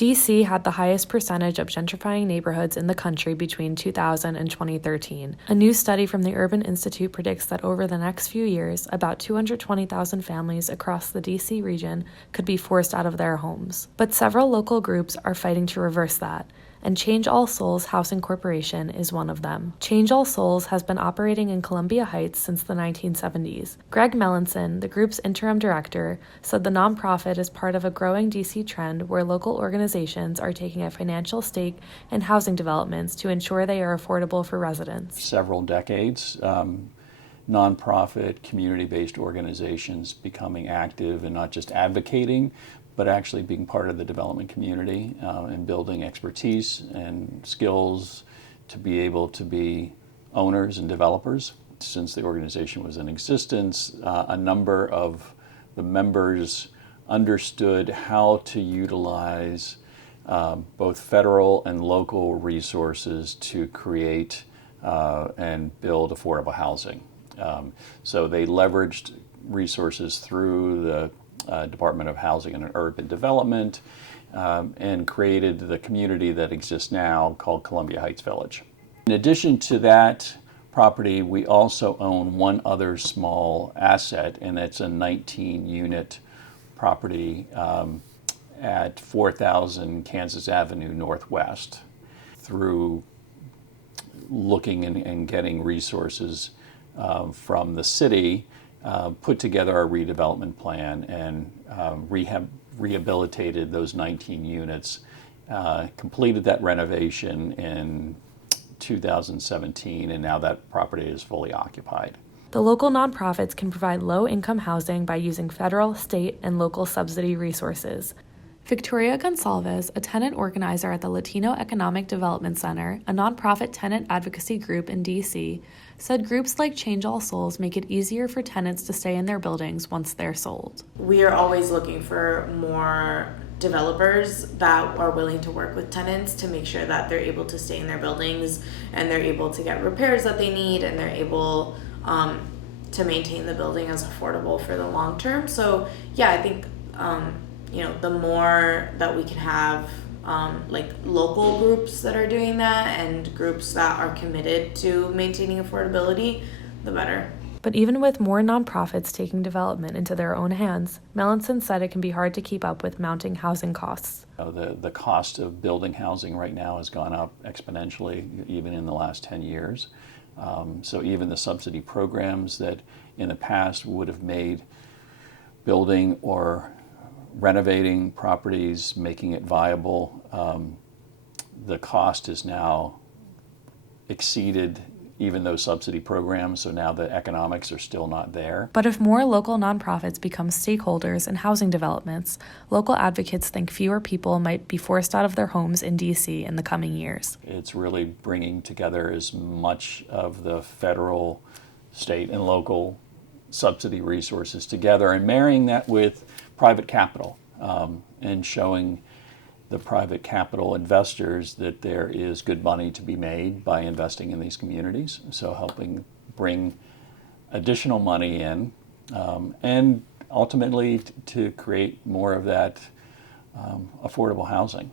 DC had the highest percentage of gentrifying neighborhoods in the country between 2000 and 2013. A new study from the Urban Institute predicts that over the next few years, about 220,000 families across the DC region could be forced out of their homes. But several local groups are fighting to reverse that, and Change All Souls Housing Corporation is one of them. Change All Souls has been operating in Columbia Heights since the 1970s. Greg Melanson, the group's interim director, said the nonprofit is part of a growing DC trend where local organizations are taking a financial stake in housing developments to ensure they are affordable for residents. Several decades, nonprofit, community-based organizations becoming active and not just advocating, but actually being part of the development community and building expertise and skills to be able to be owners and developers. Since the organization was in existence, a number of the members understood how to utilize both federal and local resources to create and build affordable housing. So they leveraged resources through the Department of Housing and Urban Development and created the community that exists now called Columbia Heights Village. In addition to that property, we also own one other small asset, and it's a 19-unit property at 4000 Kansas Avenue Northwest. Through looking and getting resources from the city, put together a redevelopment plan and rehabilitated those 19 units, completed that renovation in 2017, and now that property is fully occupied. The local nonprofits can provide low-income housing by using federal, state, and local subsidy resources. Victoria Gonsalves, a tenant organizer at the Latino Economic Development Center, a nonprofit tenant advocacy group in D.C., said groups like Change All Souls make it easier for tenants to stay in their buildings once they're sold. We are always looking for more developers that are willing to work with tenants to make sure that they're able to stay in their buildings and they're able to get repairs that they need and they're able to maintain the building as affordable for the long term. So yeah, I think the more that we can have like local groups that are doing that and groups that are committed to maintaining affordability, the better. But even with more nonprofits taking development into their own hands, Melanson said it can be hard to keep up with mounting housing costs. The cost of building housing right now has gone up exponentially, even in the last 10 years. So even the subsidy programs that in the past would have made building or renovating properties, making it viable, the cost has now exceeded even those subsidy programs, so now the economics are still not there. But if more local nonprofits become stakeholders in housing developments, local advocates think fewer people might be forced out of their homes in D.C. in the coming years. It's really bringing together as much of the federal, state, and local subsidy resources together and marrying that with private capital and showing the private capital investors that there is good money to be made by investing in these communities. So helping bring additional money in and ultimately to create more of that affordable housing.